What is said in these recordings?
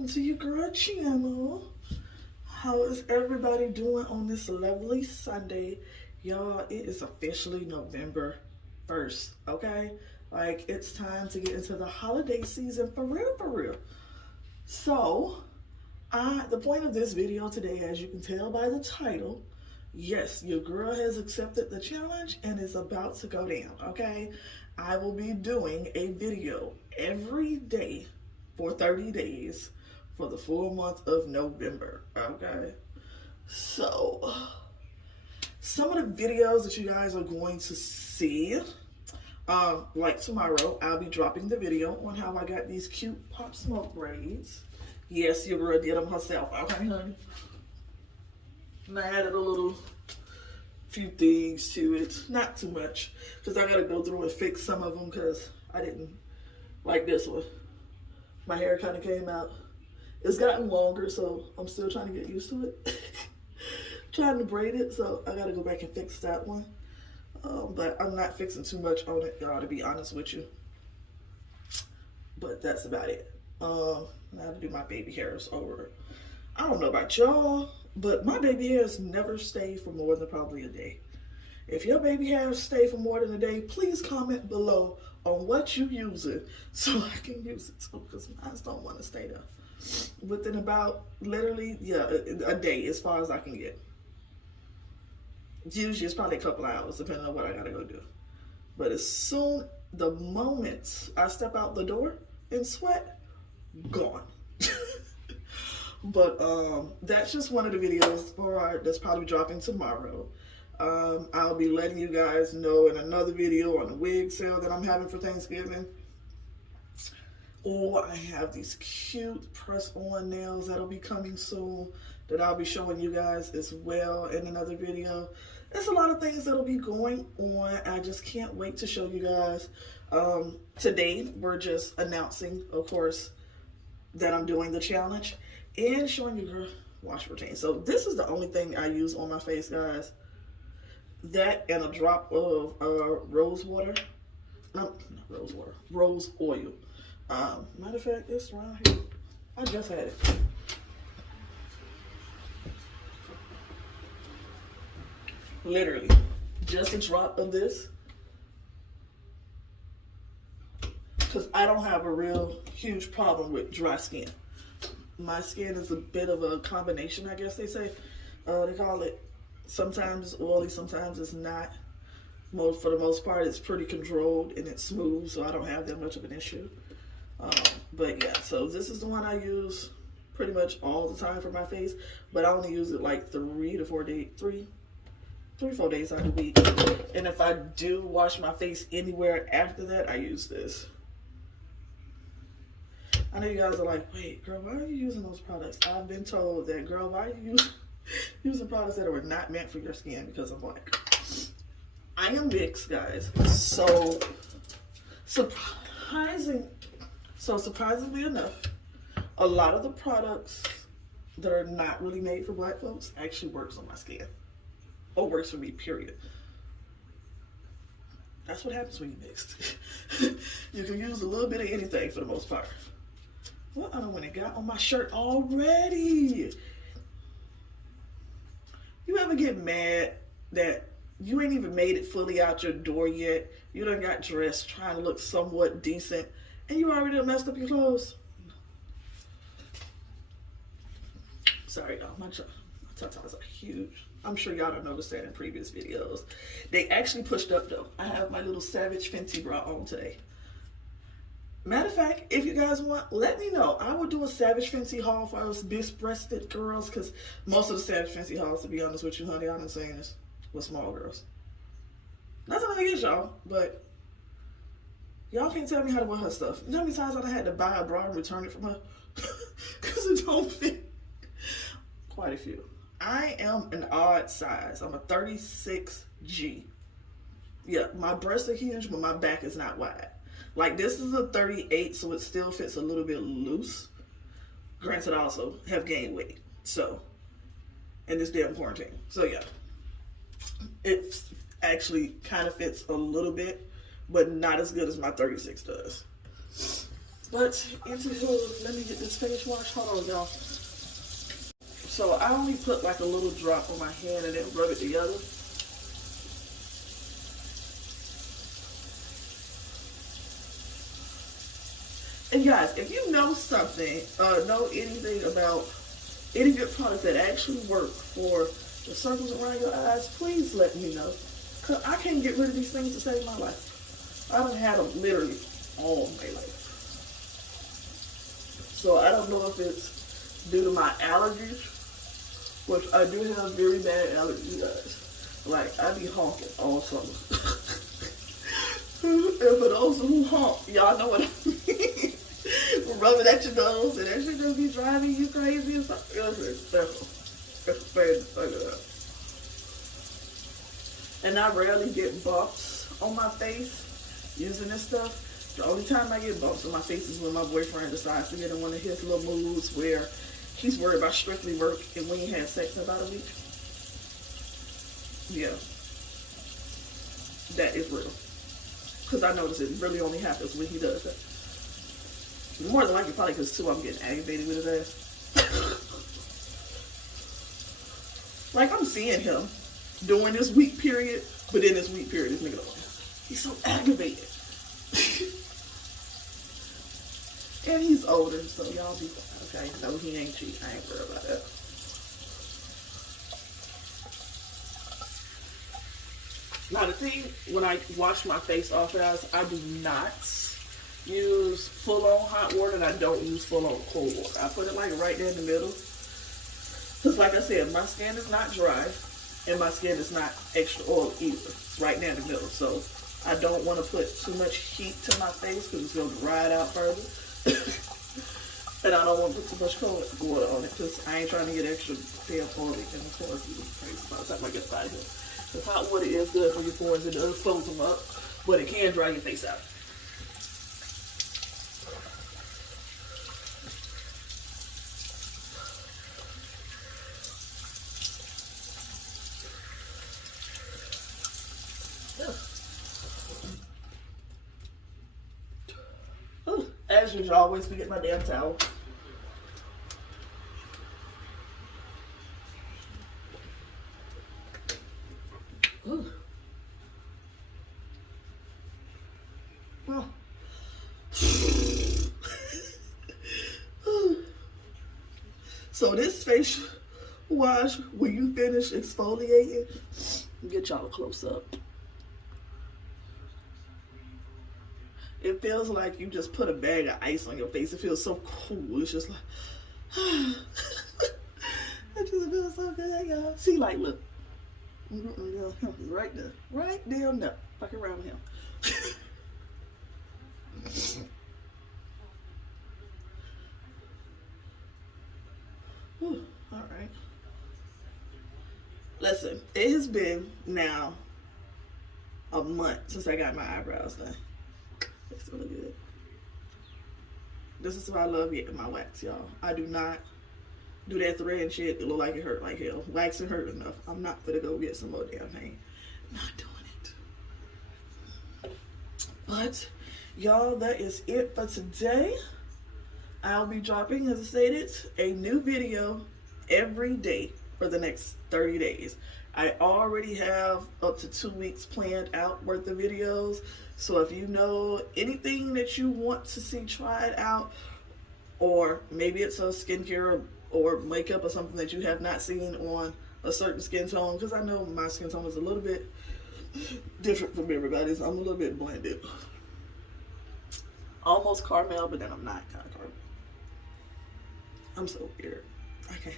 welcome to your girl channel. How is everybody doing on this lovely Sunday? Y'all, it is officially November 1st, okay? Like, it's time to get into the holiday season for real, for real. So, the point of this video today, as you can tell by the title, yes, your girl has accepted the challenge and is about to go down, okay? I will be doing a video every day for 30 days for the full month of November, okay? So, some of the videos that you guys are going to see, like tomorrow, I'll be dropping the video on how I got these cute Pop Smoke braids. Yes, your girl did them herself, okay, honey? And I added a few things to it, not too much, because I gotta go through and fix some of them because I didn't like this one. My hair kind of came out. It's gotten longer, so I'm still trying to get used to it. Trying to braid it, so I gotta go back and fix that one. But I'm not fixing too much on it, y'all, to be honest with you. But that's about it. Now to do my baby hairs over. I don't know about y'all, but my baby hairs never stay for more than probably a day. If your baby hairs stay for more than a day, please comment below on what you using so I can use it too, because mine don't want to stay there. Within about, literally, yeah, a day as far as I can get. Usually it's probably a couple hours depending on what I gotta go do. But the moment I step out the door and sweat, gone. But that's just one of the videos that's probably dropping tomorrow. I'll be letting you guys know in another video on the wig sale that I'm having for Thanksgiving. Or I have these cute press-on nails that'll be coming soon that I'll be showing you guys as well in another video. There's a lot of things that'll be going on. I just can't wait to show you guys. Today, we're just announcing, of course, that I'm doing the challenge and showing you her wash routine. So this is the only thing I use on my face, guys. That and a drop of rose water. No, not rose water. Rose oil. Matter of fact, it's right here. I just had it. Literally, just a drop of this. Because I don't have a real huge problem with dry skin. My skin is a bit of a combination, I guess they say. They call it, sometimes it's oily, sometimes it's not. For the most part, it's pretty controlled and it's smooth, so I don't have that much of an issue. But yeah, so this is the one I use pretty much all the time for my face, but I only use it like 3 to 4 days, 4 days out of the week. And if I do wash my face anywhere after that, I use this. I know you guys are like, wait, girl, why are you using those products? I've been told that, girl, why are you using products that are not meant for your skin? Because I'm black. I am mixed, guys. So surprisingly enough, a lot of the products that are not really made for black folks actually works on my skin. Or works for me, period. That's what happens when you mixed. You can use a little bit of anything for the most part. Well, I don't want to got on my shirt already. You ever get mad that you ain't even made it fully out your door yet? You done got dressed trying to look somewhat decent and you already done messed up your clothes? Sorry, y'all. My tatas are huge. I'm sure y'all have noticed that in previous videos. They actually pushed up though. I have my little Savage Fenty bra on today. Matter of fact, if you guys want, let me know. I will do a Savage Fenty haul for us big-breasted girls, because most of the Savage Fenty hauls, to be honest with you, honey, I've been saying this with small girls. Nothing against y'all, but y'all can't tell me how to wear her stuff. You know how many times I had to buy a bra and return it from her? Because it don't fit. Quite a few. I am an odd size. I'm a 36G. Yeah, my breasts are huge, but my back is not wide. Like, this is a 38, so it still fits a little bit loose. Granted, I also have gained weight. So, in this damn quarantine. So, yeah. It actually kind of fits a little bit, but not as good as my 36 does. But anywho, let me get this face wash. Hold on, y'all. So I only put like a little drop on my hand and then rub it together. And guys, if you know something, know anything about any good products that actually work for the circles around your eyes, please let me know. Because I can't get rid of these things to save my life. I done had them literally all my life. So I don't know if it's due to my allergies, which I do have very bad allergies, guys. Like, I be honking all summer. And for those who honk, y'all know what I mean. Rubbing at your nose, and that shit gonna be driving you crazy or something. And I rarely get bumps on my face using this stuff. The only time I get bumps on my face is when my boyfriend decides to get in one of his little moods where he's worried about strictly work and we ain't had sex in about a week. Yeah. That is real. Because I notice it really only happens when he does that. More than likely probably because too I'm getting aggravated with his ass. Like, I'm seeing him during this week period, but in this week period, this nigga don't. He's so aggravated. And he's older, so y'all be okay. No, he ain't cheap. I ain't worried about that. Now the thing, when I wash my face off, guys, I do not use full-on hot water, and I don't use full-on cold water. I put it like right there in the middle. Because like I said, my skin is not dry, and my skin is not extra oily either. It's right there in the middle. So I don't want to put too much heat to my face because it's going to dry it out further. And I don't want to put too much cold water on it because I ain't trying to get extra damn oily and the pores be crazy by the time I get out of here. Because hot water is good for your pores. It does close them up, but it can dry your face out. As usual, I always forget my damn towel. Ooh. Well. So this face wash, when you finish exfoliating, get y'all a close up. It feels like you just put a bag of ice on your face. It feels so cool. It's just like, it just feels so good, y'all. See, like, look. Right there. Right there, no. Fuck around with him. Whew, all right. Listen, it has been now a month since I got my eyebrows done. They still look good. This is why I love getting my wax, y'all. I do not do that thread shit. It look like it hurt like hell. Waxing hurt enough. I'm not gonna go get some more damn pain. Not doing it. But y'all, that is it for today. I'll be dropping, as I stated, a new video every day for the next 30 days. I already have up to 2 weeks planned out worth of videos. So if you know anything that you want to see tried out, or maybe it's a skincare or makeup or something that you have not seen on a certain skin tone, because I know my skin tone is a little bit different from everybody's. I'm a little bit blended. Almost caramel, but then I'm not kind of caramel. I'm so weird. Okay.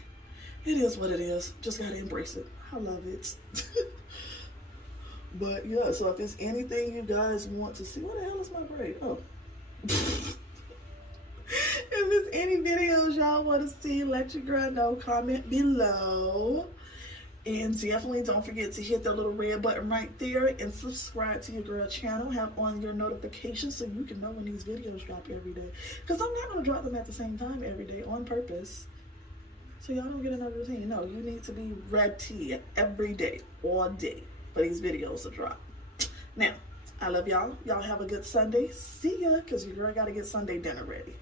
It is what it is. Just gotta embrace it. I love it. But yeah, so if there's anything you guys want to see, what the hell is my braid? Oh. If there's any videos y'all want to see, let your girl know. Comment below. And definitely don't forget to hit that little red button right there and subscribe to your girl channel. Have on your notifications so you can know when these videos drop every day. Because I'm not going to drop them at the same time every day on purpose. So y'all don't get another routine. No, you need to be ready every day, all day, for these videos to drop. Now, I love y'all. Y'all have a good Sunday. See ya, because your girl got to get Sunday dinner ready.